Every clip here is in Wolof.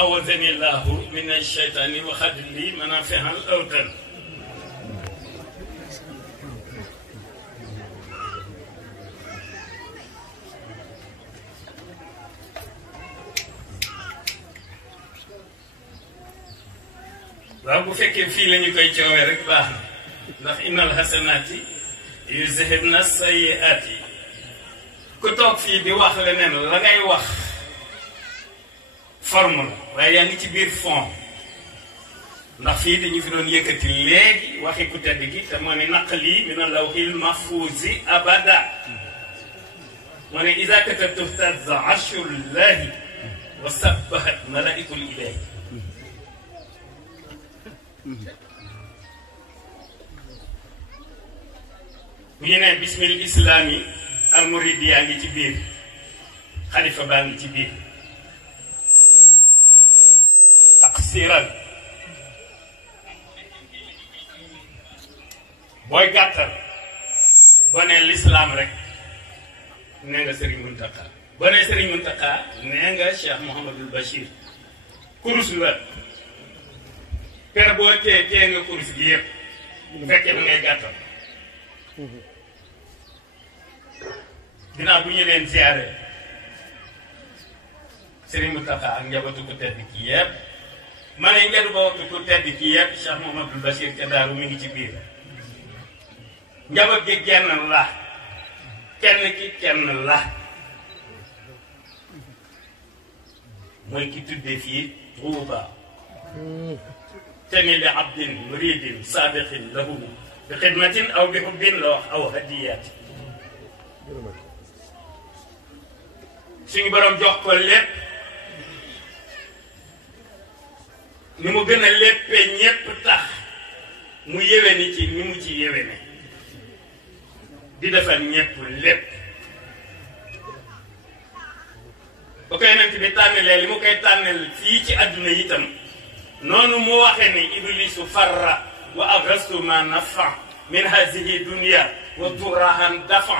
xawazani llahu min alcheytaani wa xadli li manafihal awtan waaw bu fekkee fii la ñu koy coowee rek baax na ndax innal hasanaati yuzhibna sayyi'aati ku toog fii di wax leneen la ngay wax forme la waaye yaa ngi ci biir fond ndax fii dañu fi doon yëkkati léegi waxi ku tedd gi te moo ne naqli min al-lawhil mahfuuzi abada moo ne iza katabtu ihtazza arshullahi wa sabbahat malaa'ikul ilaahi ñu ne bismil islaami almurid yaa ngi ci biir xalifa baa ngi ci biir taqsiran booy gàttal boo nee lislaam rek nee nga Serigne Mountakha boo nee Serigne Mountakha nee nga Cheikh Mouhamadul Bachir kurus la per boo tee nga kurus gi yëpp bu fekkee da ngay gàttal ginnaaw bu ñu leen ziare Serigne Mountakha ak njabootu ku tedd ki yëpp ma ne njabootu ku tedd ki yëpp Cheikh Mouhamadul Bachir ca Daaru mi ngi ci biir njaboot gi genn la kenn ki kenn la mooy ki tuddee fii Tuuba teni li abdin muridin saadiqin lahu bi xidmatin aw bi hubbin la wax aw hadiyaati suñu borom jox ko lépp ni mu gën a léppee ñépp tax mu yéwéni ci ni mu ci yéwéne di defal ñépp lépp ba koy nant bi tànnalee li mu koy tànnal fii ci àdduna itam noonu mu waxe ni iblisu farra wa agastu ma nafa min hazihi dunia wa turahan dafa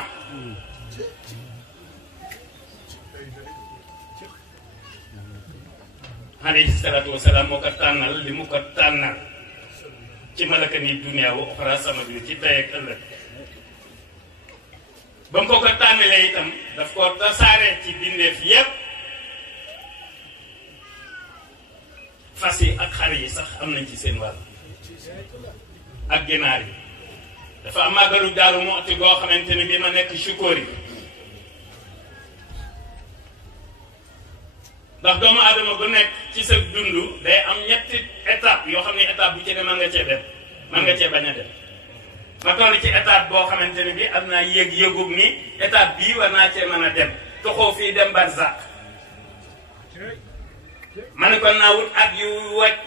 alayhi salaatu wasalaam moo ko tànnal li mu ko tànnal ci malaka ni dunia wa oxra sama bi ci tey ak ëllëg ba mu ko tànnalee itam daf ko tasaare ci bindeef yépp fas yi ak xar yi sax am nañ ci seen wàll ak ginaar yi dafa am màggalu Daaru Muxti goo xamante ni bi ma nekk Chukóori ndax doomu aadama bu nekk ci sa dund day am ñetti étape yoo xam ne étape bu ci ne mën nga cee dem mën nga cee bañ a dem ma toll ci étape boo xamante ni bi am naa yëg-yëgub ni étape bii war naa cee mën a dem toxoo fii dem barzak ma ne kon naa wut at yu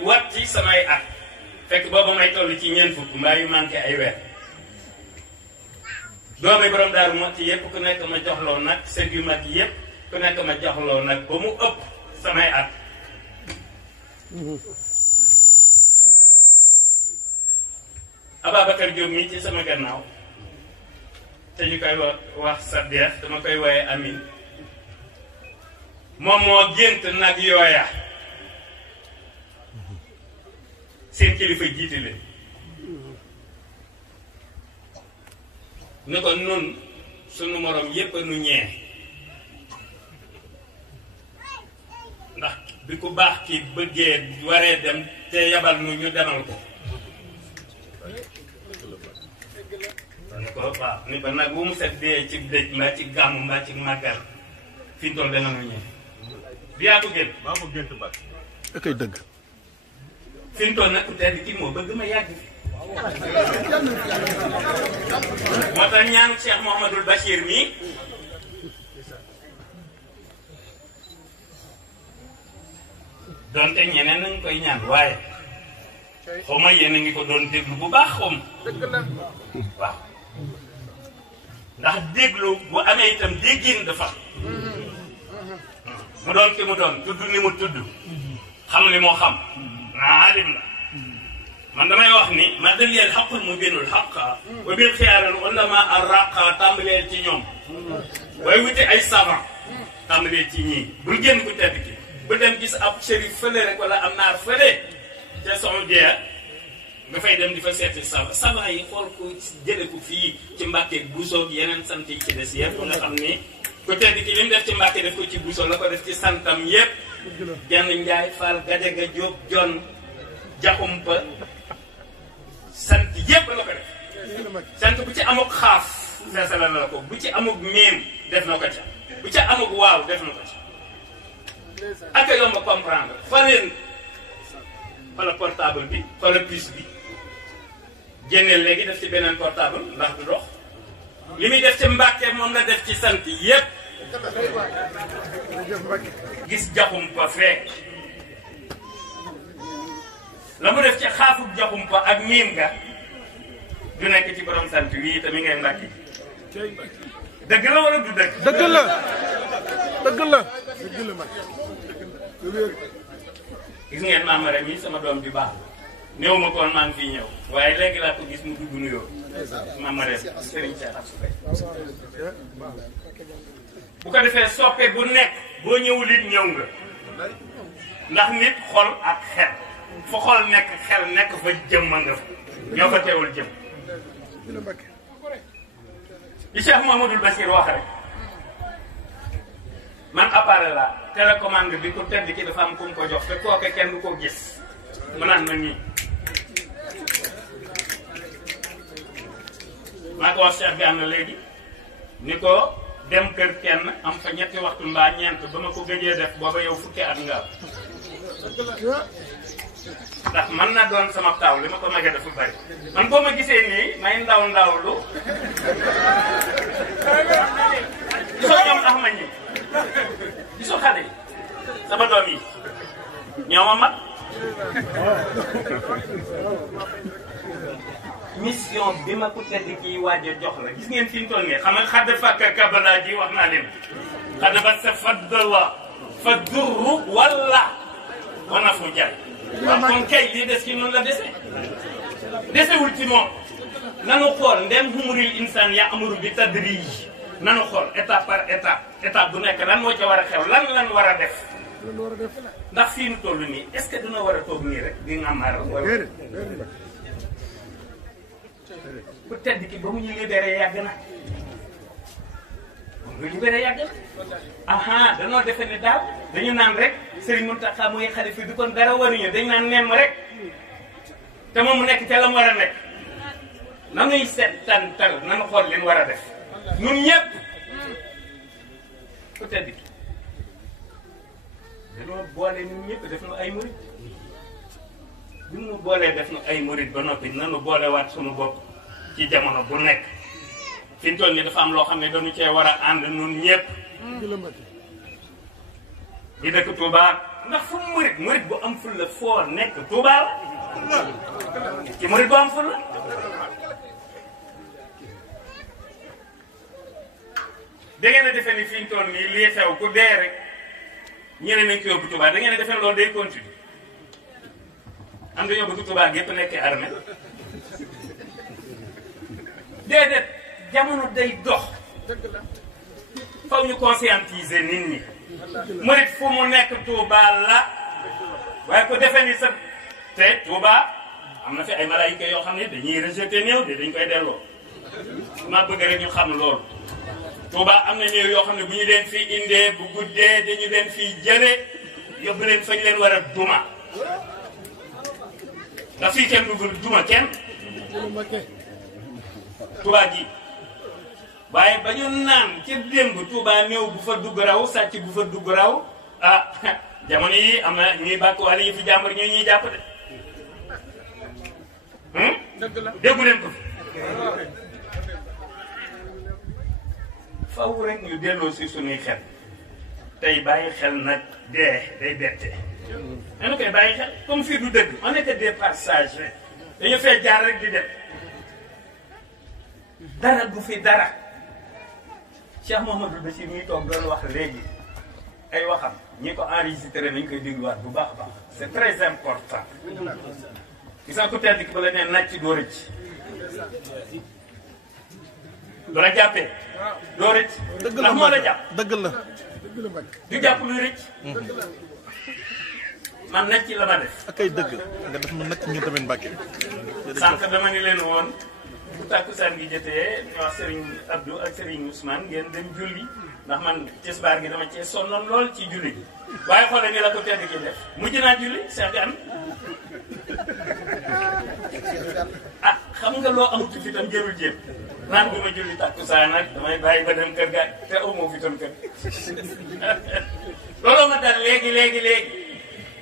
wat ci samay at fekk booba may toll ci ñeent fukk mbaa yu manqué ay weer doomi borom Daaru Muxti yépp ku nekk ma joxloo nag sët yu mag yépp ku nekk ma joxloo nag ba mu ëpp samay at Ababacar Diop mi ci sama gannaaw te ñu koy wax Sadeex dama koy woye Amin moom moo gént nag yooya seen kilifa jiite leen ni ko nun sunu morom yépp nu ñee ndax bi ku baax ki bëggee waree dem te yabal nu ñu demal ko ni ko waaw ni ko nag bu mu set dee ci dëj mbaa ci gàmm mbaa ci màggal fi ñu toll dana nu ñee bi yaa ko gént maa ko gént ba akay dëgg fi mu toll nag ku tedd kii moo bëgg ma yàgg moo tax ñaanu Cheikh Mouhamadul Bachir mi donte ñeneen nañ koy ñaan waaye xaw ma yéen a ngi ko doon déglu bu baax xaw ma waaw ndax déglu bu amee itam déggin dafa mu doon ki mu doon tudd ni mu tudd xam li moo xam naa alim la man damay wax ni ma daliyal xaqul mu binul xaqa wa bil xiyaaral ulama arraqa tàmbaleel ci ñoom waaye wuti ay savant tàmbalee ci ñii bul génn ku tedd ki ba dem gis ab shérif fële rek wala am naar fële te son dia nga fay dem di fa seeti saba yi xool ko jële ko fii ci Mbàkke Buso yeneen sant yi ci des yëpp nga xam ni ku tedd ki li mu def ci Mbàkke def ko ci Buso la ko def ci santam yëpp Jenn Njaay Faal Gajaga Jóob Jon Jaxumpa sant yëpp la ko def sant bu ci amuk xaaf feesala na la ko bu ci amuk miim def na ko ca bu ca amuk waaw def na ko ca ak a yomb a comprendre fa leen fa la portable bi fa la puce bi génneel léegi def ci beneen portable ndax du dox li muy def ci Mbàkke moom la def ci sant yépp gis Jaxumpa fee la mu def ci xaafuk Jaxumpa ak miim ga du nekk ci borom sant wii te mi ngay Mbàkke dëgg la wala du dëgg dëgg la dëgg la gis ngeen maam rek mi sama doom bi baax néew ma koon maa ngi fii ñëw waaye léegi laa ko gis mu dugg nuyoo maam rek Serigne Cheikh Absou Faye bu ko defee soppe bu nekk boo ñëwul it ñëw nga ndax nit xol ak xel fa xol nekk xel nekk fa jëmma nga fa ñoo fa teewul jëm li Cheikh Mouhamadoul Bachir wax rek man appareil la télécommande bi ku tedd ki dafa am ku mu ko jox te kooke kenn du ko gis mu naan ma nii maa ko wax Cheikh bi am na léegi ni ko dem kër kenn am fa ñetti waxtu mbaa ñeent ba ma ko gëjee def booba yow fukki at nga ndax man na doon sama taw li ma ko magee dafa bari man boo ma gisee nii may ndaw ndawlu gisoo ñoom ax ma ñi gisoo xale yi sama doom yi ñoo ma mag mission bi ma ko tedd kii waaj a jox la gis ngeen fi mu toll nii xam nga xadd fàkk kabala ji wax naa leen xadd ba sa faddala fa durru wala wana fu jar waaw kon kay lii des ci noonu la dese desewul ci moom nanu xool ndem humuril insaan ya amuru bi tadrij nanu xool étape par étape bu nekk lan moo ca war a xew lan war a def ndax fii nu toll nii est-ce que dina war a toog nii rek di ngamaar wala ku tedd ki ba mu ñu libéré yàgg na moom nga libéré yàgg na aha danoo defe ne daal dañu naan rek Serigne Mountakha mooy xalifa bi kon dara waruñu dañu naan nemm rek te moom mu nekk ca la mu war a nekk nanuy settantal nanu xool li mu war a def ñun ñëpp ku tedd ki dañoo boole ñun ñëpp def nu ay murid bu ñu boolee def nu ay murid ba noppi nanu boolewaat suñu bopp ci jamono bu nekk fi ñu toll nii dafa am loo xam ne dañu cee war a ànd ñun ñëpp di dëkk Touba ndax fu murid bu am ful la foo nekk Touba la ci murid bu am ful la da ngeen a defee ni fi ñu toll nii lii xew ku dee rek ñeneen nañ ko yóbbu Touba da ngeen a defee loolu day continuer am nga yóbbu Touba gépp nekkee armée déedéet jamono day dox faw ñu conscientiser nit ñi murit fu mu nekk Touba la waaye ku defee ni sa te Touba am na fi ay malaayika yoo xam ne dañuy rejeté néew de dañ koy delloo ma bëgg rek ñu xam loolu Touba am na néew yoo xam ne bu ñu leen fii indee bu guddee dañu leen fii jëlee yóbbu leen fañ leen war a duma ndax fii kenn dugul duma kenn Touba ji waaye ba ñu naan ca démb Touba néew bu fa dugg raw sàcc bu fa dugg raw ah jamono yi am na ñuy bàkk wala yi fi jàmbur ñuy jàpp de déggu leen ko faw rek ñu delloo si suñuy xel tey bàyyi xel nag dee day bette dañu koy bàyyi xel comme fii du dëgg on était des passagers dañu fee jaar rek di dem dara du fi dara Cheikh Mouhamadoul Bachir ñuy toog doon wax léegi ay waxam ñi ko enregistré nañ koy dégluwaat bu baax a baax c'est très important gis nga ku tedd ki ba la nee nàcc doo rëcc du la jàppee doo rëcc ndax moo la jàpp dëgg la du jàpp luy rëcc man nag ci la ma def. ak ay dëgg nga def mu nag ñu tamit Mbàkke. sànq dama ni leen woon bu tàkkusaan gi jotee ñu wax Serigne Abdou ak Serigne Ousmane ngeen dem julli ndax man tisbaar gi dama cee sonnoon lool ci julli gi waaye xoolal ni la ko tedd ki def mujj naa julli Cheikh Gane ah xam nga loo amut fi tam jërul jéem naan bu ma julli tàkkusaan nag damay bàyyi ba dem kër ga te amoo fi tam kër looloo ma dal léegi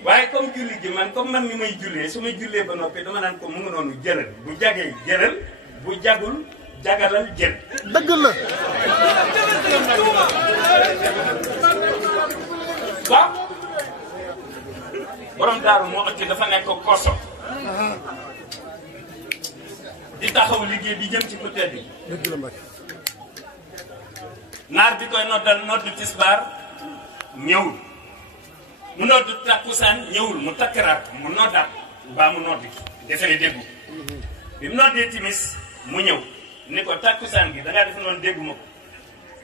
waaye comme julli gi man comme man ni may jullee su may jullee ba noppi dama naan ko mu ngi noonu jëlal bu jagee jëlal bu jagul jagalal jël. dëgg la. waaw borom daaru moo ëtti dafa nekk koso di taxaw liggéey bi jëm ci ku tedd bi. dëgg la Mbàkke. naar bi koy noddal noddu tisbaar ñëwul mu noddu takkusaan ñëwul mu takkaraat mu noddaat baa mu noddi defe ne déggu bi mu noddee timis mu ñëw ni ko takkusaan gi dangaa def noonu déggu ma ko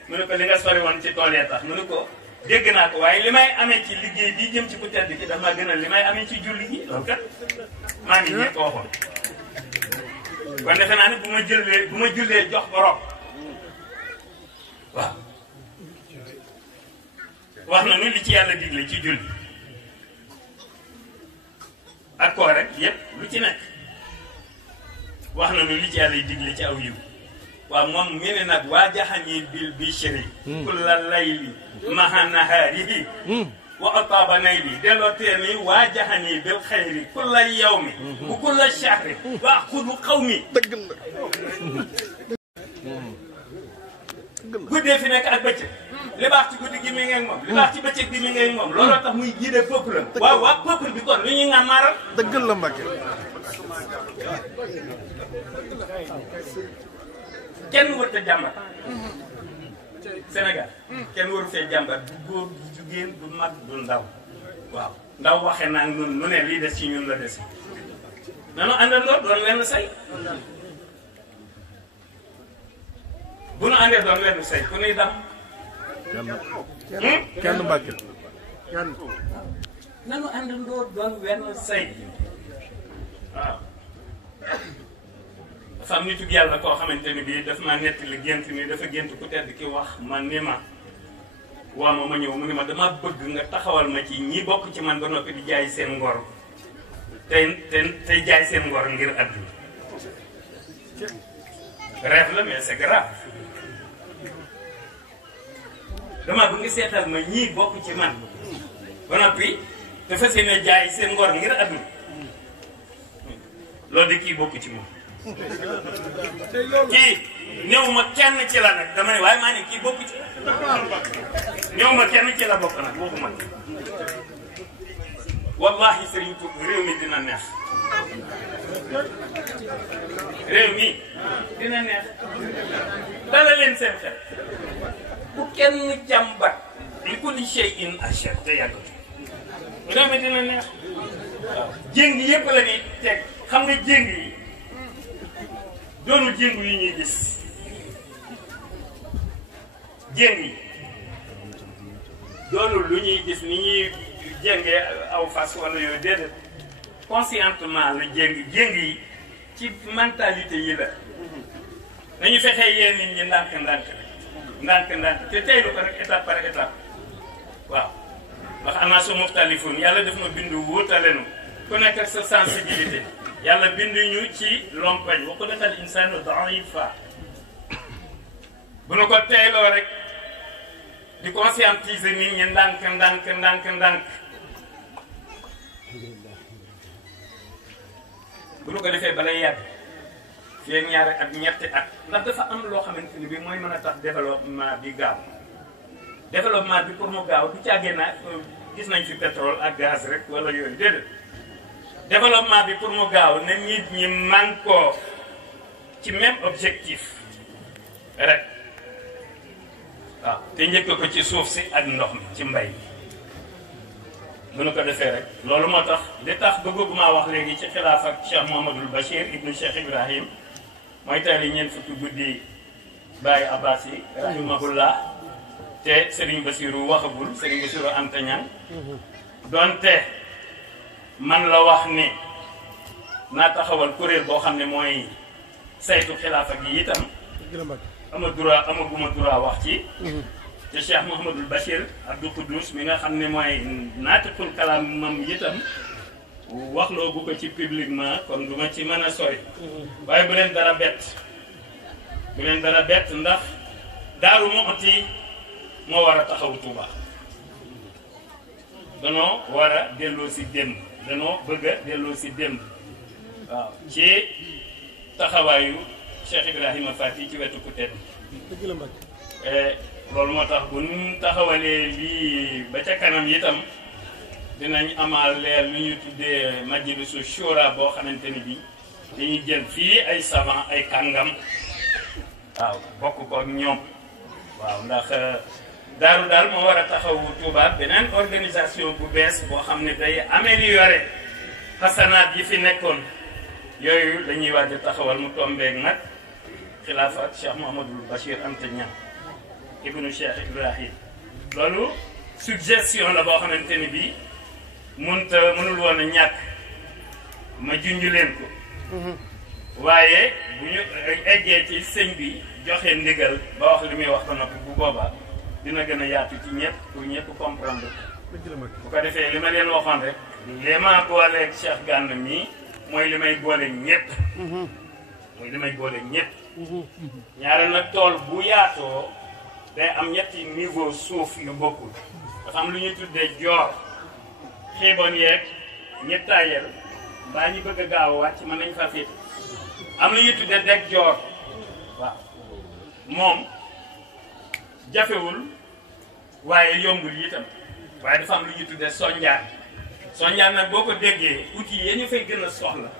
mu ne ko li nga sori woon ci tool yee tax mu ne ko dégg naa ko waaye li may amee ci liggéey bii jëm ci ku tedd ki dafa ma gënal li may amee ci julli gi loolu kat maa ngi ñee ko waxoon kon defe naa ne bu ma jullee jox borom waaw wax na nu li ci yàlla digle ci julli ak koo rek yépp lu ci nekk wax na nu li ci yàlla digle ci aw yiw waaw moom mi ne nag waa jaxani bil bishri kulla layli maha nahaarihi wa ataaba nayli delloo tee ni waa jaxani bil xayri kulla yawmi bu kulla shahri wa axudu xawmi dëgg la. guddee fi nekk ak bëccëg li baax ci guddi gi mi ngi ak moom li baax ci bëccëg bi mi ngi ak moom looloo tax muy jiite peuple am waaw waa peuple bi kon lu ñuy nga maaral dëgg la Mbàkke. kenn warut a jàmbat Sénégal kenn waru fee jàmbat du góor du jigéen du mag du ndaw waaw ndaw waxe naa nun nu ne lii des ci ñun la des nanu àndandoo doon wenn say bu nu àndee doon wenn say ku nuy dam kenn Mbàkke. nanu àndandoo doon wenn say waaw dafa am nitu yàlla koo xamante ni bii daf maa nettali gént ni dafa gént ku tedd ki wax man ni ma waa ma ñëw mu ni ma dama bëgg nga taxawal ma ci ñi bokk ci man ba noppi di jaay seen ngor tey jaay seen ngor ngir àdduna rêve la mais c'est grave dama bëgg nga seetal ma ñii bokk ci man ba noppi dafa seen jaay seen ngor ngir àdduna loolu de kii bokk ci moom kii néew ma kenn ci la nag dama ne waaye maa ne kii bokk ci néew ma kenn ci la bokk nag waxuma wallahi Serigne Touba réew mi dina neex réew mi dina neex dala leen seen xel bu kenn jàmbat li kulli shay'in ashar te yàggatu réew mi dina neex waaw jéng yëpp la ñuy teg xam nga jéng yi doonul jéngu yi ñuy gis jéng yi doonul lu ñuy gis ni ñuy jéngee aw fas wala yooyu déedéet conscientement la jéng yi ci mentalité yi la nañu fexee yee nit ñi ndànk te teylu ko rek étape par étape waaw ndax anaasu muxtalifun yàlla def ma bindu wuutalenu ku nekk ak sa sensibilité yàlla bindu ñu ci lompañ wa xuliqal insaanu da'ifa bu nu ko teyloo rek di conscientiser nit ñi ndànk bu nu ko defee balay yàgg fii ñaari at ñetti at ndax dafa am loo xamante ni bi mooy mën a tax développement bi gaaw développement bi pour mu gaaw du caagee na gis nañ fi pétrole ak gaz rek wala yooyu déedéet développement bi pour mu gaaw na nit ñi mànkoo ci même objectif rek waaw te njëkk ko ci suuf si ak ndox mi ci mbay bu nu ko defee rek loolu moo tax li tax bëgguma wax léegi ci xilaaf ak Cheikh Mouhamadoul Bachir ibnu Cheikh Ibrahim mooy tey li ñeent fukki guddi Baye Abbas yi rahimahullah te Serigne Bassirou waxagul Serigne Bassirou Anta Niang donte man la wax ne naa taxawal kuréel boo xam ne mooy saytu xilaafa gi itam amaguma droit wax ci te Cheikh Mouhamadul Bachir Abdou Khoudous mi nga xam ne mooy naatiqul kalaamam itam waxloo gu ko ci publiquement kon du ma ci mën a sori waaye bu leen dara bett ndax Daaru Muxti moo war a taxaw Tuuba danoo war a delloo si démb danoo bëgg a delloo si démb waaw ci taxawaayu Cheikh Ibrahima Fati ci wetu ku tedd loolu moo tax bu ñu taxawalee lii ba ca kanam itam dinañ amaal leer lu ñu tuddee majlisu shura boo xamante ni bi dañuy jël fii ay savant ay kàngam waaw bokk ko ak ñoom waaw ndax daaru daal moo war a taxawu Touba beneen organisation bu bees boo xam ne day améliorer xasanaat yi fi nekkoon yooyu dañuy waaj a taxawal mu tombeeg nag xilaafa ak Cheikh Mouhamadul Bachir Anta Niang ibnu Cheikh Ibrahim loolu suggestion la boo xamante ni bii mënul woon a ñàkk ma junj leen ko waaye bu ñu eggee ci sëñ bi joxe ndigal ba wax li muy wax ba noppi bu boobaa dina gën a yaatu ci ñëpp pour ñëpp comprendre bu ko defee li ma leen waxoon rek li ma booleeg Cheikh Gana mi mooy li may booleeg ñëpp mooy li may booleeg ñëpp ñaare nag tool bu yaatoo day am ñetti niveau suuf yu bokkul dafa am lu ñuy tuddee joor xiibon yeeg ñettaayel mbaa ñu bëgg a gaaw a wàcc mën nañ fa féet am lu ñuy tuddee deg joor waaw moom jafewul waaye yombul itam waaye dafa am lu ñuy tuddee sonjaan sonjaan nag boo ko déggee outils yi ñu fay gën a soxla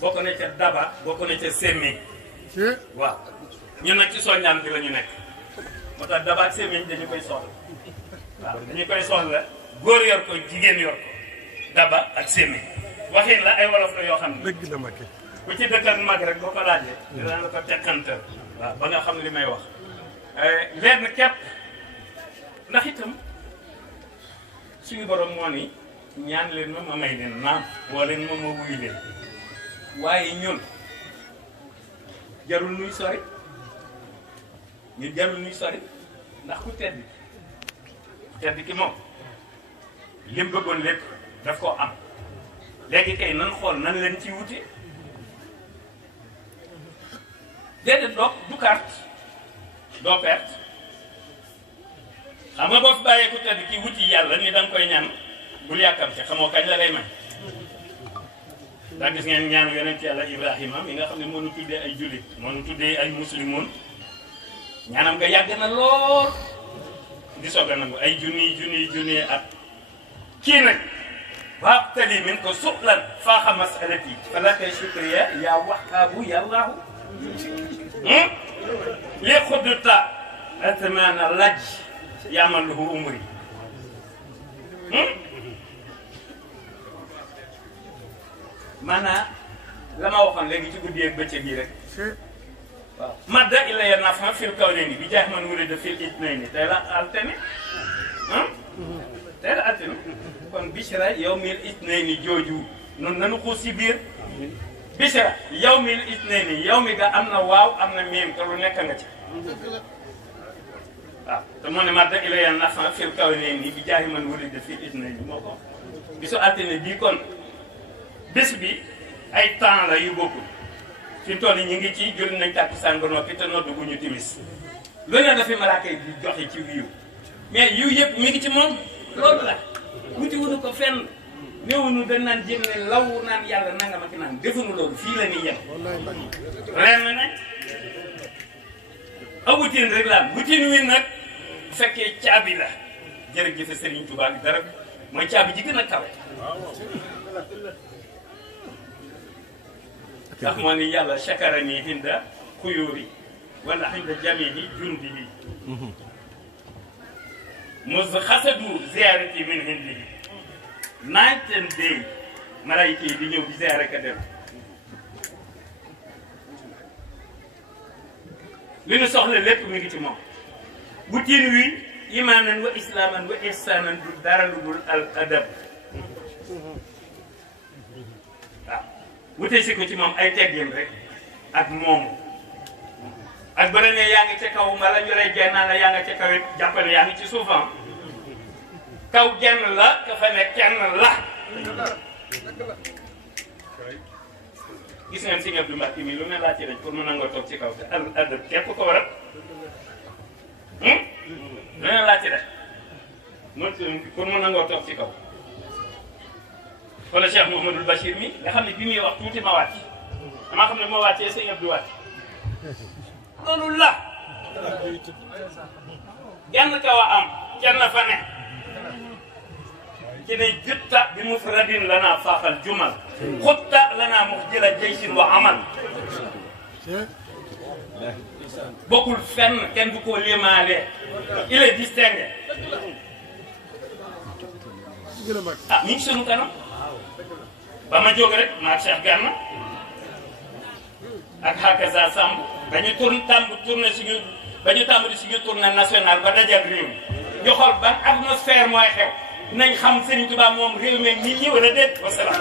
bokk na ca daba bokk na ca semmiñ waaw ñun nag ci sonjaan bi la ñu nekk moo tax daba ak semmiñ dañu koy soxla waaw dañu koy soxla góor yor ko jigéen yor ko daba ak semmiñ waxin la ay wolof la yoo xam ne dëgg la Mbacké ku ci dëkk ak mag rek boo ko laajee dina la ko tekkantal waaw ba nga xam li may wax lenn képp ndax itam suñu borom moo ni ñaan leen ma may leen naam woo leen ma wuyu leen waaye ñun jarul nuy sori ñu jarul nuy sori ndax ku tedd ki moom lim bëggoon lépp daf koo am léegi kay nan xool nan leen ci wuti déedéet du carte doo perte xam nga boo fi bàyyee ku tedd ki wuti yàlla ni da nga koy ñaan bul yàkkamte xamoo kañ la lay may ndax gis ngeen ñaanu yonent yàlla Ibrahima mi nga xam ne moo nu tuddee ay jullit moo nu tuddee ay muslimoon ñaanam nga yàgg na lool di soog a nangu ay junniy at kii nag waabtali min ko suqlan faaxa masalati fala kay shukriya yaa wahaabu yallaahu li xudduta atmana laj yamaluhu umri maanaam la ma waxoon léegi ci guddi ak bëccëg yi rek waaw madda illa ya nafa fil kawni bi jaax man wulida fil itnayni tey la altene tey la altene kon bishra yawmil itnayni jooju noonu nanu xuus si biir bishra yawmil itnayni yow mi ga am na waaw am na miim te lu nekk nga ci waaw te moo ne madda illa ya nafa fil kawni bi jaax man wulida fil itnayni moo ko bisu altene bii kon bés bi ay temps la yu bokkul fi mu toll ñu ngi ci julli nañ tàkkusaan ba noppi te noddu gu ñu timis lu ne dafa malaaka yi di joxe ci yiw mais yiw yëpp mi ngi ci moom loolu la wuti wuñu ko fenn néewuñu dañ naan jéem ne law naan yàlla nangam ak naan defuñu loolu fii la ñuy yem ren na nag a wutin rek la wutin wi nag bu fekkee caabi la jërëjëf Serigne Touba bi dara mooy caabi ji gën a kawe ndax moo ni yàlla chakara nii hinda xuyóori wala hinda jamihi jundi yi mos xasadu ziarati min hindi yi night and day malayka yi di ñëw di ziare ka dem li ñu soxla lépp mi ngi ci moom bu tiin wi imaanan wa islaaman wa ihsaanan du dara lu dul al adab wute si ko ci moom ay teggin rek ak moomu ak bëri ne yaa ngi ca kaw mbala ñu lay jennaa la yaa nga ca kaw it jàppale yaa ngi ci suufam kaw genn la ka fa ne kenn la gis ngeen si ñëpp du mbàkk mi lu ne laa ci rek pour mu nangoo toog ci kaw te àdd képp ko waral lu ne laa ci rek pour mu nangoo toog ci kaw wala Cheikh Mouhamadul Bachir mi nga xam ne bi muy wax tuuti ma wàcc damaa xam ne moo wàccee sëñ Abdou wàcc loolu la genn kaw a am kenn fa ne ci ne jutta bi mufradin lanaa faaxal jumal xutta lanaa muxjila jaysin wa amal bokkul fenn kenn du ko limaale il est distingué ah mi ngi sunu kanam ba ma jóg rek maag Cheikh Gana ak Hakaza Samb dañu tourné suñu ba ñu tàmbali suñu tournée nationale ba dajal réew mi ñu xool ban atmosphère mooy xew nañ xam Serigne Touba moom réew mi nit ñi wala déet wasalaam